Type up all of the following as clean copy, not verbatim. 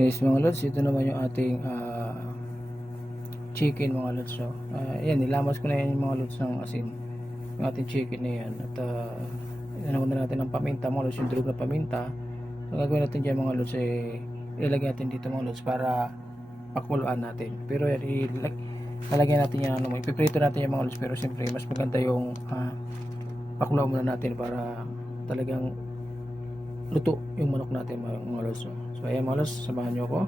Yes mga lods, ito naman yung ating chicken mga lods. So, yan, nilamas ko na yan yung mga lods ng asin. Yung ating chicken na yan. At inanong na natin ng paminta mga lods, yung durog na paminta. So, gagawin natin dyan mga lods, ilalagay natin dito mga lods para pakuluan natin. Pero yan, lalagyan natin yan, ipiprito natin yung mga lods. Pero siyempre, mas maganda yung pakuluan muna natin para talagang luto yung manok natin mga lods. So ayan mga lods, samahan nyo ako.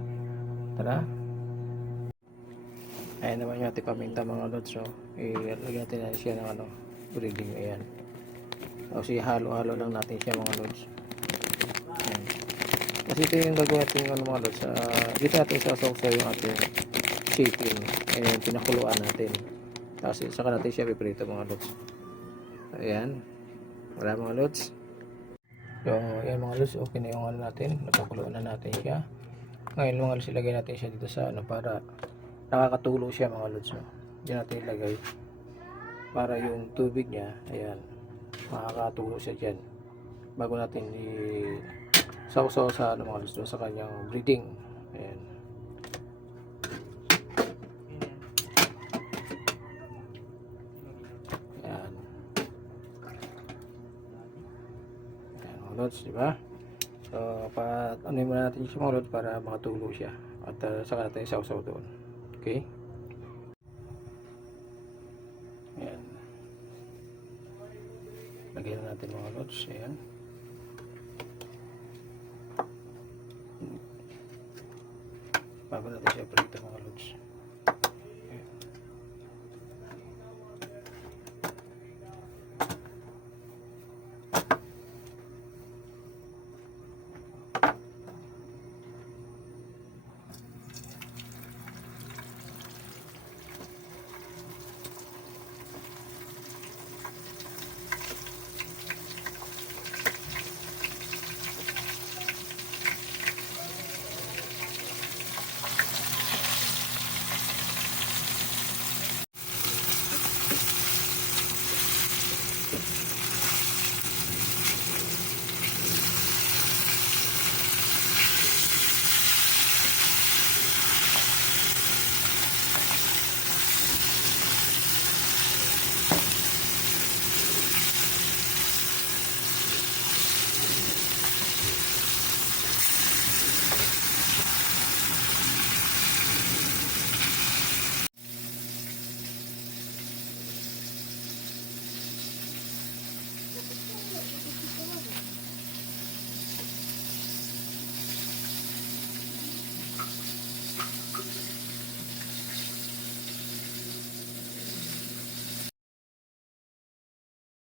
Tara. Ayan naman yung ating paminta mga lods. So ilagyan natin na siya ng breading. Ayan. Tapos ihalo-halo lang natin siya mga lods. Ayan. Kasi ito yung gagawin natin mga lods. Dito natin sasawsaw yung ating chicken. Ayan, pinakuluan natin. Tapos saka natin siya piprito mga lods. Ayan. Wala mga lods. So, ayan mga lods, okay na yung natin, napakuluan na natin siya. Ngayon mga lods, ilagay natin siya dito sa para nakakatulo siya mga lods. Diyan natin ilagay para yung tubig niya, ayan, makakatulo siya dyan bago natin i-sausaw sa mga lods sa kanyang breading. Ayan. Ayan. Ayan mga lods, diba? So, ano muna natin yung mga lods para makatulo siya at saka natin isawsaw doon. Okay? Ayan. Lagyan na natin mga lods. Ayan. Bago natin siya prito mga lods.